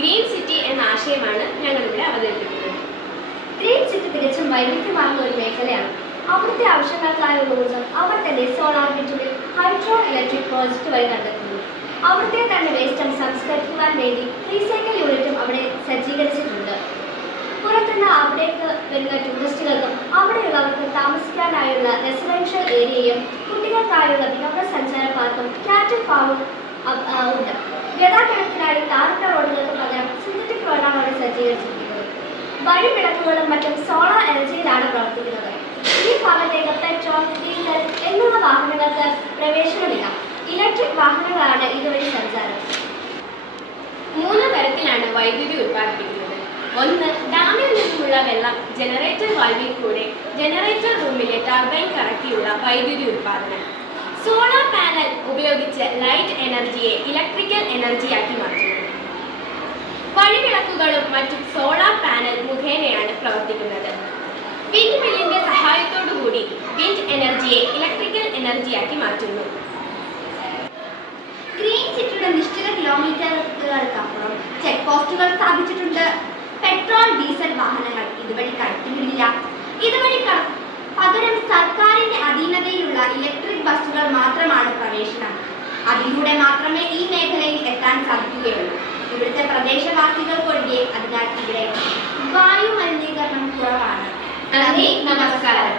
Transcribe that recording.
Green city എന്ന ആശയമാണ് ഞങ്ങളിവിടെ അവതരിപ്പിക്കുന്നത്. ഗ്രീൻ സിറ്റി തികച്ചും വൈവിധ്യമാർന്ന ഒരു മേഖലയാണ്. അവിടുത്തെ ആവശ്യങ്ങൾക്കായുള്ള ഊർജ്ജം അവർ തന്നെ സോളാർ വിൻഡിൽ ഹൈഡ്രോ ഇലക്ട്രിക് പ്രോജക്റ്റ് വഴി കണ്ടെത്തുന്നു. അവിടുത്തെ തന്നെ വേസ്റ്റ് സംസ്കരിക്കുവാൻ വേണ്ടി റീസൈക്കിൾ യൂണിറ്റും അവിടെ സജ്ജീകരിച്ചിട്ടുണ്ട്. പുറത്തുനിന്ന് അവിടേക്ക് വരുന്ന ടൂറിസ്റ്റുകൾക്കും അവിടെയുള്ളവർക്ക് താമസിക്കാനായുള്ള റെസിഡൻഷ്യൽ ഏരിയയും കുട്ടികൾക്കായുള്ള വിനോദസഞ്ചാര പാർക്കും കാറ്റൽ ഫാമും ഉണ്ട്. ഗതാഗതത്തിനായി ടാറിട്ട റോഡുകൾക്ക് പകരം സിന്തറ്റിക് റോഡാണ് അവിടെ സജ്ജീകരിച്ചിരിക്കുന്നത്. വഴിവിളക്കുകളും മറ്റും സോളാർ എനർജിയിലാണ് പ്രവർത്തിക്കുന്നത്. ഈ ഭാഗത്തേക്ക് പെട്രോൾ, ഡീസൽ എന്നുള്ള വാഹനങ്ങൾക്ക് പ്രവേശനമില്ല. ഇലക്ട്രിക് വാഹനങ്ങളാണ് ഇതുവഴി സഞ്ചാരം. 3 തരത്തിലാണ് വൈദ്യുതി ഉത്പാദിപ്പിക്കുന്നത്. ഒന്ന്, ഡാമിൽ നിന്നുമുള്ള വെള്ളം ജനറേറ്റർ വാൽവിൽ കൂടെ ജനറേറ്റർ റൂമിലെ ടർബൈൻ കറക്കിയുള്ള വൈദ്യുതി ഉത്പാദനം. സോളാർ പാനൽ ഉപയോഗിച്ച് ലൈറ്റ് എനർജിയെ ഇലക്ട്രിക്കൽ എനർജിയാക്കി മാറ്റുന്നു. വഴിവിളക്കുകളും മറ്റും സോളാർ പാനൽ മുഖേനയാണ് പ്രവർത്തിക്കുന്നത്. വിൻഡ് മില്ലിന്റെ സഹായത്തോടുകൂടി വിൻഡ് എനർജിയെ ഇലക്ട്രിക്കൽ എനർജിയാക്കി മാറ്റുന്നു. ഗ്രീൻ സിറ്റിയുടെ നിശ്ചിത കിലോമീറ്ററുകൾക്കപ്പുറം ചെക്ക് പോസ്റ്റുകൾ സ്ഥാപിച്ചിട്ടുണ്ട്. പെട്രോൾ, ഡീസൽ വാഹനങ്ങൾ ഇതുവഴി കടത്തിവിടില്ല. പകരം സർക്കാരിന്റെ അധീനതയിലുള്ള ഇലക്ട്രിക് ബസ്സുകൾ മാത്രമാണ് പ്രവേശനം. അതിലൂടെ മാത്രമേ ഈ മേഖലയിൽ എത്താൻ സാധിക്കുകയുള്ളൂ. ഇവിടുത്തെ പ്രദേശവാസികൾക്കൊഴികെ അതിനാൽ ഇവിടെ വായു മലിനീകരണം കുറവാണ്. നന്ദി, നമസ്കാരം.